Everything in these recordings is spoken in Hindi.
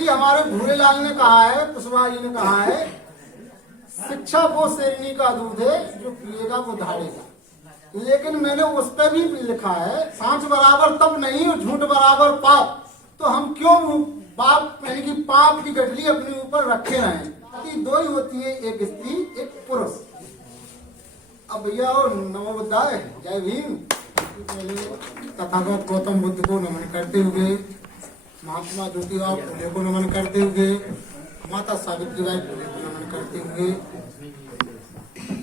कि हमारे भूरेलाल ने कहा है, कुशवाहा जी ने कहा है, शिक्षा वो शेरनी का दूध है जो पिएगा वो धाड़ेगा। लेकिन मैंने उस पर भी लिखा है, सांच बराबर तब नहीं और झूठ बराबर पाप। तो हम क्यों पाप यानी कि पाप की गठरी अपने ऊपर रखे रहें? दो ही होती है, एक स्त्री एक पुरुष। अब भैया और नमो बुद्धाय, जय भीम। तथागत गौतम बुद्ध को नमन करते हुए, महात्मा ज्योतिबा फुले को नमन करते हुए, माता सावित्रीबाई फुले को नमन करते हुए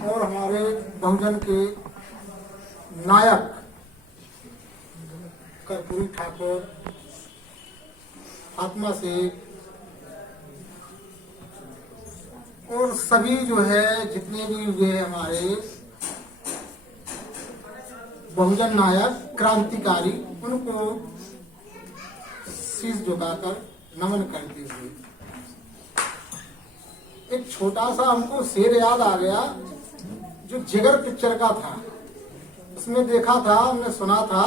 और हमारे बहुजन के नायक कर्पूरी ठाकुर, आत्मा से और सभी जो है जितने भी हुए हमारे बहुजन नायक क्रांतिकारी, उनको शीश झुकाकर नमन करते हुए एक छोटा सा हमको शेर याद आ गया जो जिगर पिक्चर का था। उसमें देखा था, हमने सुना था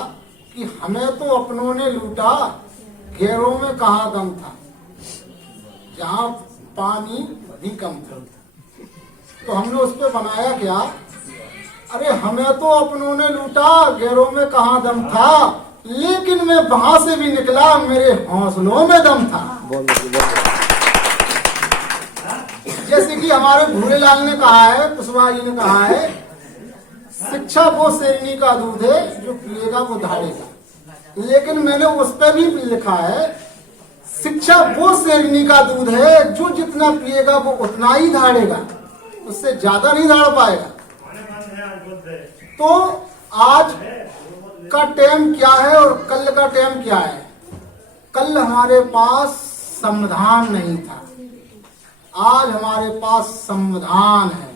कि हमें तो अपनों ने लूटा, गैरों में कहाँ दम था, जहाँ पानी भी कम था। तो हमने उस पर बनाया क्या, अरे हमें तो अपनों ने लूटा, गैरों में कहाँ दम था, लेकिन मैं वहां से भी निकला, मेरे हौसलों में दम था। जैसे कि हमारे भूरेलाल ने कहा है, कुशवाहा जी ने कहा है, शिक्षा वो शेरनी का दूध है जो पिएगा वो धाड़ेगा। लेकिन मैंने उस पर भी लिखा है, शिक्षा वो शेरनी का दूध है जो जितना पिएगा वो उतना ही धाड़ेगा, उससे ज्यादा नहीं धाड़ पाएगा। तो आज का टाइम क्या है और कल का टाइम क्या है? कल हमारे पास संविधान नहीं था, आज हमारे पास संविधान है।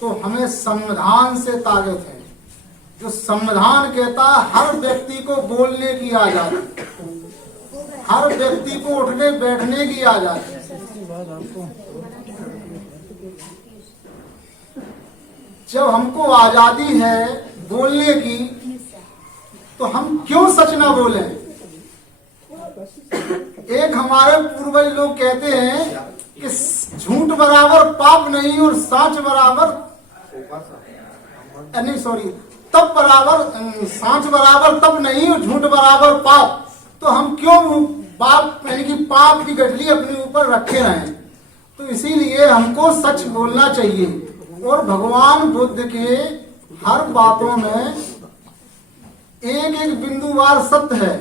तो हमें संविधान से ताकत है। जो संविधान कहता है हर व्यक्ति को बोलने की आजादी, हर व्यक्ति को उठने बैठने की आजादी। जब हमको आजादी है बोलने की, तो हम क्यों सच ना बोलें? एक हमारे पूर्वज लोग कहते हैं कि झूठ बराबर पाप नहीं और साच बराबर नहीं, सॉरी, तब बराबर, सांच बराबर तब नहीं और झूठ बराबर पाप। तो हम क्यों पाप यानी कि पाप की गठरी अपने ऊपर रखे रहें? तो इसीलिए हमको सच बोलना चाहिए। और भगवान बुद्ध के हर बातों में एक एक बिंदुवार सत्य है।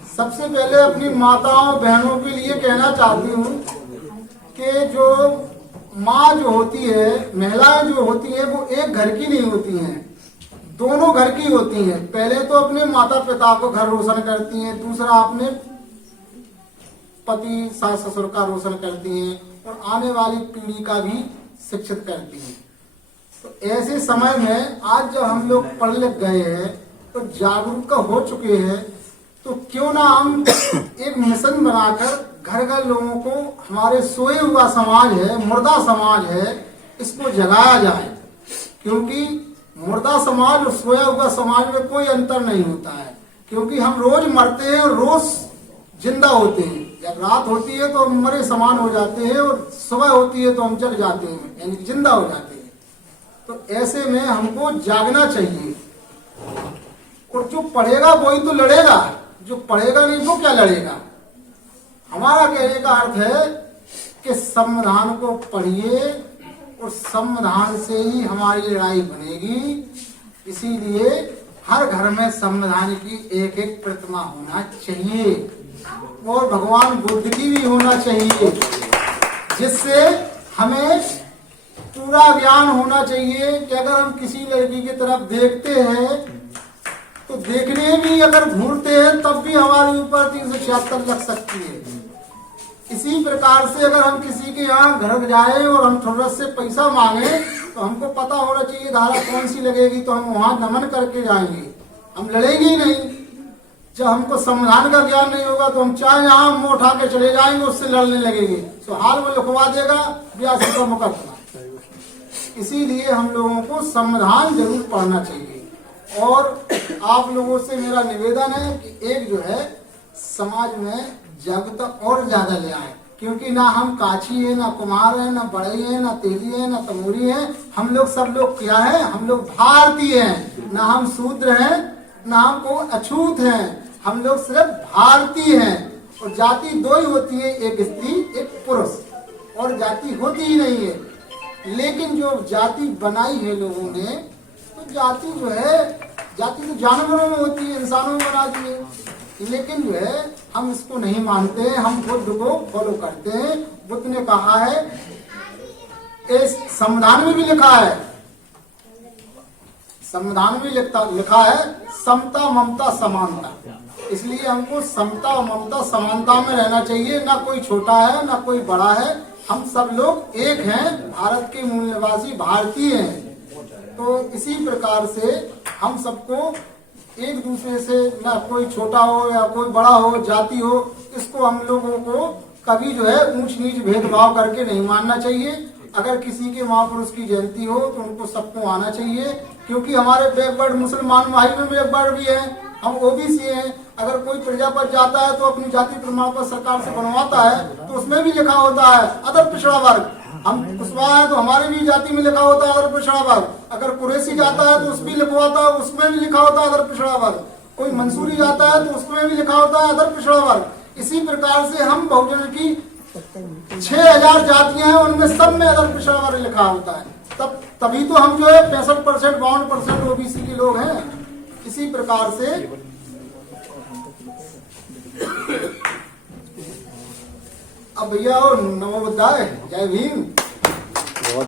सबसे पहले अपनी माताओं बहनों के लिए कहना चाहती हूँ कि जो माँ जो होती है, महिलाएं जो होती है, वो एक घर की नहीं होती हैं, दोनों घर की होती हैं। पहले तो अपने माता पिता को घर रोशन करती हैं, दूसरा अपने पति सास ससुर का रोशन करती हैं और आने वाली पीढ़ी का भी शिक्षित करती हैं। तो ऐसे समय में आज जब हम लोग पढ़ लिख गए हैं तो जागरूक हो चुके हैं, तो क्यों ना हम एक मिशन बनाकर घर घर लोगों को, हमारे सोए हुआ समाज है, मुर्दा समाज है, इसको जगाया जाए। क्योंकि मुर्दा समाज और सोया हुआ समाज में कोई अंतर नहीं होता है, क्योंकि हम रोज मरते हैं और रोज जिंदा होते हैं। जब रात होती है तो हम मरे समान हो जाते हैं और सुबह होती है तो हम जग जाते हैं, यानी जिंदा हो जाते हैं। तो ऐसे में हमको जागना चाहिए। और जो पढ़ेगा वही तो लड़ेगा, जो पढ़ेगा नहीं वो क्या लड़ेगा? हमारा कहने का अर्थ है कि संविधान को पढ़िए और संविधान से ही हमारी लड़ाई बनेगी। इसीलिए हर घर में संविधान की एक एक प्रतिमा होना चाहिए और भगवान बुद्ध की भी होना चाहिए, जिससे हमें पूरा ज्ञान होना चाहिए कि अगर हम किसी लड़की की तरफ देखते हैं तो देखने भी अगर घूरते हैं तब भी हमारे ऊपर 376 लग सकती है। इसी प्रकार से अगर हम किसी के यहाँ घर जाए और हम थोड़ा से पैसा मांगे तो हमको पता होना चाहिए धारा कौन सी लगेगी, तो हम वहां नमन करके जाएंगे, हम लड़ेंगे ही नहीं। जब हमको संविधान का ज्ञान नहीं होगा तो हम चाहे यहाँ मुंह उठा के चले जाएंगे, उससे लड़ने लगेंगे तो हाल में लिखवा देगा ब्यासी का मुकदमा। इसीलिए हम लोगों को संविधान जरूर पढ़ना चाहिए। और आप लोगों से मेरा निवेदन है कि एक जो है समाज में जग तो और ज्यादा ले आए, क्योंकि ना हम काछी है, ना कुमार है, ना बड़ई है, ना तेली है, ना तमूरी है। हम लोग सब लोग क्या है, हम लोग भारतीय हैं। ना हम शूद्र हैं, ना हम को अछूत हैं। हम लोग सिर्फ भारतीय हैं। और जाति दो ही होती है, एक स्त्री एक पुरुष, और जाति होती ही नहीं है। लेकिन जो जाति बनाई है लोगों ने, तो जाति जो है, जाति तो जानवरों में होती है, इंसानों में बना दी है। लेकिन जो है हम इसको नहीं मानते हैं, हम बुद्ध को फॉलो करते हैं। बुद्ध ने कहा है, इस संविधान में भी लिखा है, संविधान में लिखा है समता ममता समानता। इसलिए हमको समता और ममता समानता में रहना चाहिए। ना कोई छोटा है, ना कोई बड़ा है, हम सब लोग एक हैं। भारत के मूल निवासी भारतीय हैं। तो इसी प्रकार से हम सबको एक दूसरे से, ना कोई छोटा हो या कोई बड़ा हो, जाति हो, इसको हम लोगों को कभी जो है ऊंच नीच भेदभाव करके नहीं मानना चाहिए। अगर किसी के महापुरुष की जयंती हो तो उनको सबको आना चाहिए, क्योंकि हमारे बैकवर्ड मुसलमान भाई में बैकवर्ड भी है, हम ओबीसी हैं। अगर कोई प्रजा पर जाता है तो अपनी जाति प्रमाण पत्र सरकार से बनवाता है, तो उसमें भी लिखा होता है अदर पिछड़ा वर्ग। हम कुशवाहा है तो हमारे भी जाति में लिखा होता है अदर पिछड़ा वर्ग। अगर कुरैशी जाता है तो उसमें लिखवाता है, उसमें भी लिखा होता है अदर पिछड़ा वर्ग। कोई मंसूरी जाता है तो उसमें भी लिखा होता है अदर पिछड़ा वर्ग। इसी प्रकार से हम बहुजन की 6000 जातियां हैं, उनमें सब में अदर पिछड़ा वर्ग लिखा होता है। तभी तो हम जो है 65% 52% ओबीसी के लोग हैं। इसी प्रकार से अब भैया नमो बुद्धाय, जय भीम।